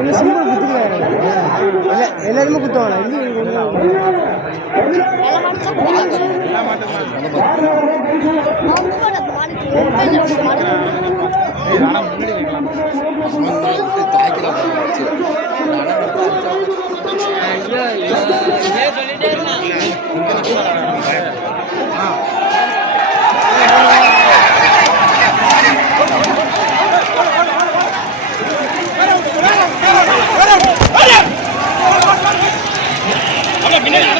இவ்வளோ சிம்பிள் குத்துக்கிறாரு சொல்லிட்டே இருந்தாங்க